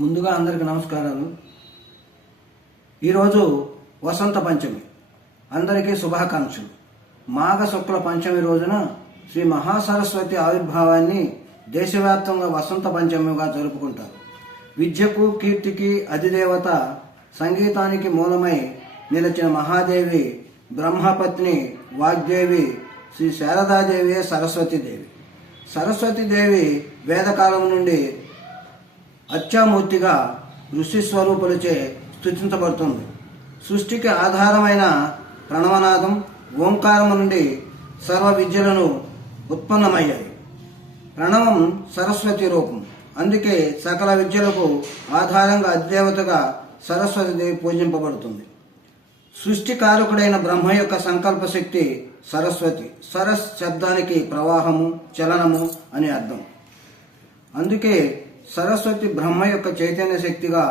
ముందుగా అందరికీ నమస్కారాలు. ఈరోజు వసంత పంచమి, అందరికీ శుభాకాంక్షలు. మాఘ శుక్ల పంచమి రోజున శ్రీ మహాసరస్వతి ఆవిర్భావాన్ని దేశవ్యాప్తంగా వసంత పంచమిగా జరుపుకుంటారు. విద్యకు కీర్తికి అధిదేవత, సంగీతానికి మూలమై నిలిచిన మహాదేవి, బ్రహ్మపత్ని వాగ్దేవి శ్రీ శారదాదేవి సరస్వతీదేవి. సరస్వతీదేవి వేదకాలం నుండి అత్యామూర్తిగా ఋషి స్వరూపులచే స్తుతించబడుతుంది. సృష్టికి ఆధారమైన ప్రణవనాదం ఓంకారము నుండి సర్వ విద్యలను ఉత్పన్నమయ్యాయి. ప్రణవం సరస్వతి రూపం, అందుకే సకల విద్యలకు ఆధారంగా అధిదేవతగా సరస్వతీదేవి పూజింపబడుతుంది. సృష్టికారకుడైన బ్రహ్మ యొక్క సంకల్ప శక్తి సరస్వతి. సరస్ శబ్దానికి ప్రవాహము, చలనము అని అర్థం. అందుకే సరస్వతి బ్రహ్మ యొక్క చైతన్య శక్తిగా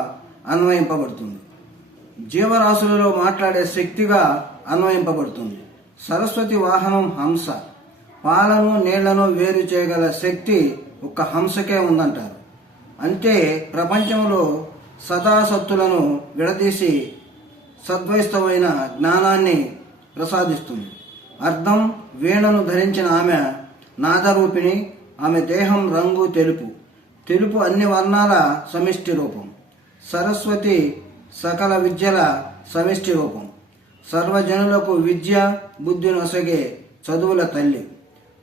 అన్వయింపబడుతుంది. జీవరాశులలో మాట్లాడే శక్తిగా అన్వయింపబడుతుంది. సరస్వతి వాహనం హంస. పాలను నీళ్లను వేరు చేయగల శక్తి ఒక్క హంసకే ఉందంటారు. అంటే ప్రపంచంలో సదాసత్తులను విడదీసి సద్వైస్తమైన జ్ఞానాన్ని ప్రసాదిస్తుంది. అర్థం వీణను ధరించిన ఆమె నాదరూపిణి. ఆమె దేహం రంగు తెలుపు. తెలుపు అన్ని వర్ణాల సమిష్టి రూపం. సరస్వతి సకల విద్యల సమిష్టి రూపం. సర్వజనులకు విద్య బుద్ధి నొసగే చదువుల తల్లి.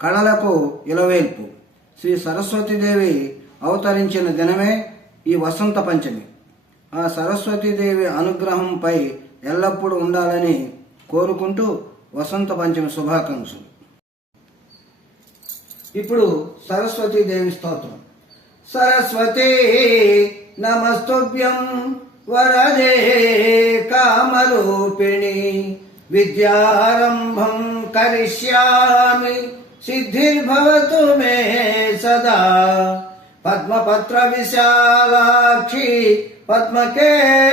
కళలకు ఇలవేల్పు. శ్రీ సరస్వతీదేవి అవతరించిన దినమే ఈ వసంత పంచమి. ఆ సరస్వతీదేవి అనుగ్రహంపై ఎల్లప్పుడూ ఉండాలని కోరుకుంటూ వసంత పంచమి శుభాకాంక్షలు. ఇప్పుడు సరస్వతీదేవి స్తోత్రం. సరస్వతి నమస్తుభ్యం వరదే కామరూపిణి విద్యారంభం కరిష్యామి సిద్ధిర్భవతు మే సదా పద్మపత్ర విశాలాక్షి పద్మకేసరవర్ణిని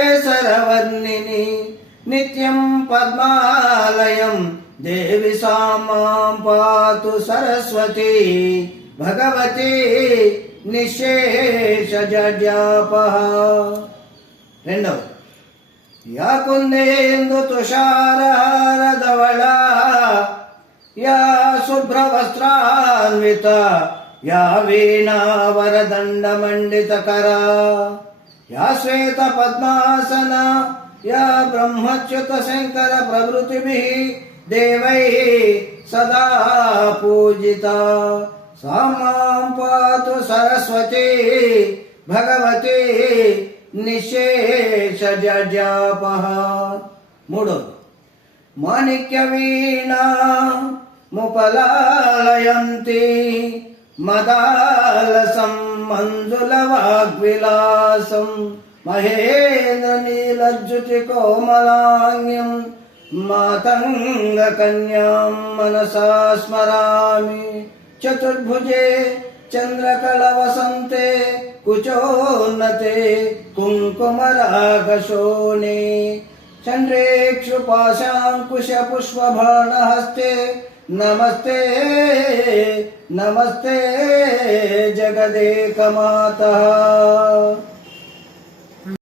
నిత్యం పద్మాలయం దేవి సామాం పాతు సరస్వతి భగవతి నిశేషజడ్యాపః. రెండవ యా కుందేందు తుషారధవళ యా శుభ్రవస్త్రాన్విత యా వీణా వరదండమండితకరా యా శ్వేత పద్మాసన యా బ్రహ్మచ్యుత శంకర ప్రభృతిభిః దేవైః సదా పూజితా సా మాం పాతు సరస్వతి భగవతి నిశేషజడ్యాపః. మూడోది మాణిక్య వీణా ముపలాలయంతి మదాలసం మంజుల వాగ్విలాసం మహేంద్ర నీలజ్జుతి కోమలాంగ్యం మాతంగ కన్యాం మనసా స్మరామి. చతుర్భుజే చంద్రకళ వసంతే కుచోన్నతే కుంకుమరాగశోణే చంద్రేక్షు పాశాంకుశ పుష్పబాణహస్తే నమస్తే నమస్తే జగదేకమాతః.